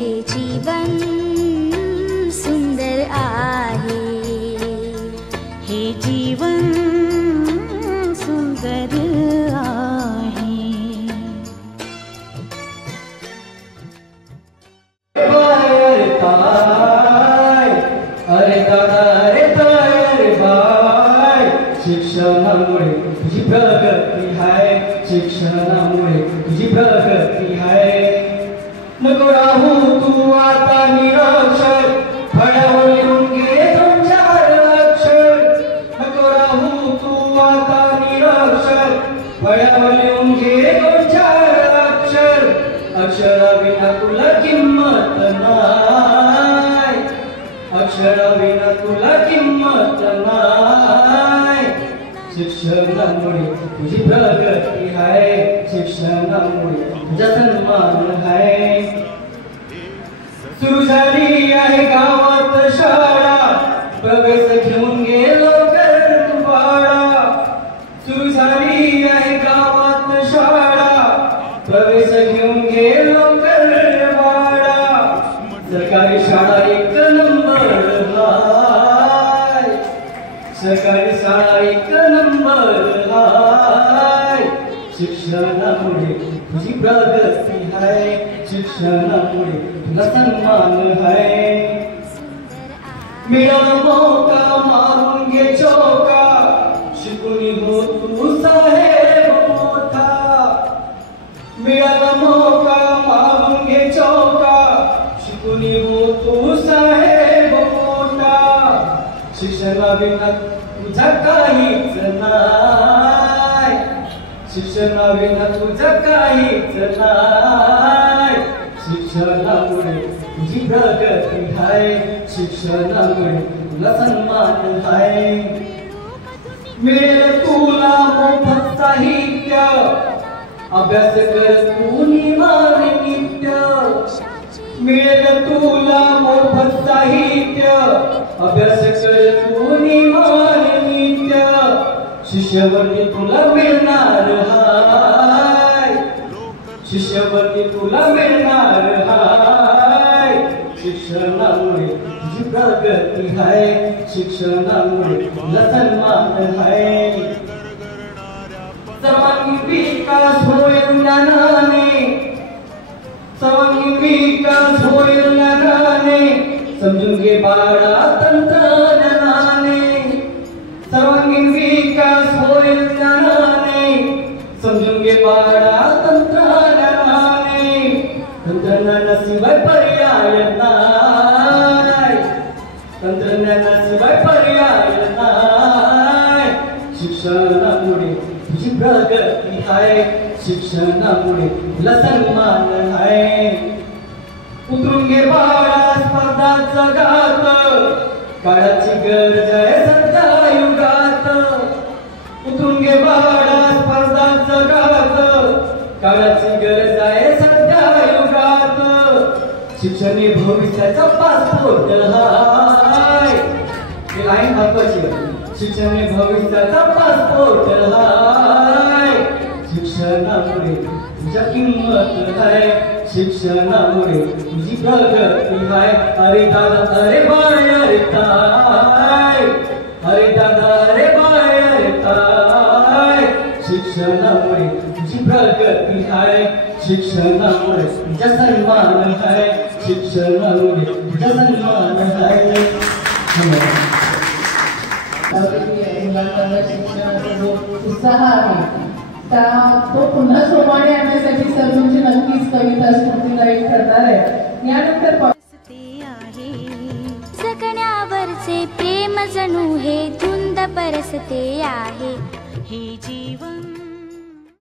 हे जीवन सुंदर आहे, हे जीवन सुंदर आहे। अरे दादा रे ताय रे बाय, शिक्षणामुळे तुझी प्रगती आहे, शिक्षणामुळे तुझी प्रगती आहे। नको राहू तू आता निरक्षर, फळ्यावर लिहून घे 2-4 अक्षर। नको राहू तू आता निरक्षर, फळ्यावर लिहून घे 2-4 अक्षर। अक्षराविना तुला किंमत नाही, अक्षराविना तुला किंमत नाही। शिक्षणामुळे तुझी प्रगती आहे, शिक्षणामुळे तुझा सन्मान आहे। सुरू झाली आहे गावात शाळा, प्रवेश घेऊन गेलो कर तू बाळा। सुरू झाली आहे गावात शाळा, प्रवेश घेऊन गेलो कर बाळा। सरकारी शाळा 1 नंबर हाय, सरकारी शाळा 1 नंबर हाय। शिक्षणामुळे तुझी प्रगती आहे, शिक्षणामुळे तुला सन्मान आहे। मिळाला मौका मारून घे चौका, शिकून हो तू साहेब मोठा। मिळाला मौका मारून घे चौका, शिकून हो तू साहेब मोठा। शिक्षणाविना तुझा काहीच नाही, शिक्षणाविना तुझा काहीच नाही। शिक्षणामुळे तुझी प्रगती आहे, शिक्षणामुळे तुला सन्मान आहे। मिळेल तुला मोफत साहित्य, अभ्यास कर तू नित्य। मिळेल तुला मोफत साहित्य, अभ्यास कर तू नित्य। शिष्यवृत्ती तुला मिळणार हाय, शिष्यवृत्ती तुला मिळणार हाय। शिक्षणामुळे तुझी प्रगती आहे, शिक्षणामुळे तुला सन्मान आहे। सर्वांगीण विकास होईल ज्ञानाने, सर्वांगीण विकास होईल ज्ञानाने। समजून घे बाळा तंत्रज्ञानाने, सर्वांगीण विकास होईल ज्ञानाने। समजून घे बाळा तंत्रज्ञानाने। तंत्रज्ञानाशिवाय पर्याय नाही, तंत्रज्ञानाशिवाय पर्याय नाही। शिक्षणामुळे तुझी प्रगती आहे, शिक्षणामुळे तुला सन्मान आहे। उतरून घे बाळा स्पर्धा जगात, काळाची गरज आहे सध्या युगात। उतरून घे बाळा स्पर्धा जगात, काळाची गरज आहे सध्या युगात। शिक्षण हे भविष्याचा पासपोर्ट हाय, हे लाईन महत्वाची आहे। शिक्षण हे भविष्याचा पासपोर्ट हाय, शिक्षणामुळे तुझ्या किंमत आहे, शिक्षणामुळे तुझी प्रगती आहे। अरे दादा अरे बाय अरे ताय, अरे दादा अरे बाय अरे ताय। शिक्षणामुळे तुझी प्रगती आहे, शिक्षणामुळे तुझा सन्मान आहे, शिक्षणामुळे तुझा सन्मान आहे। मुलांना शिक्षणाचा जो उत्साह आहे तो पुन्हा सोमाने आणण्यासाठी सर्वांची नक्कीच कविता स्फूर्तिदायक ठरणार आहे। यानंतर जगण्यावरचे प्रेम जणू हे धुंद परसते आहे, हे जीवन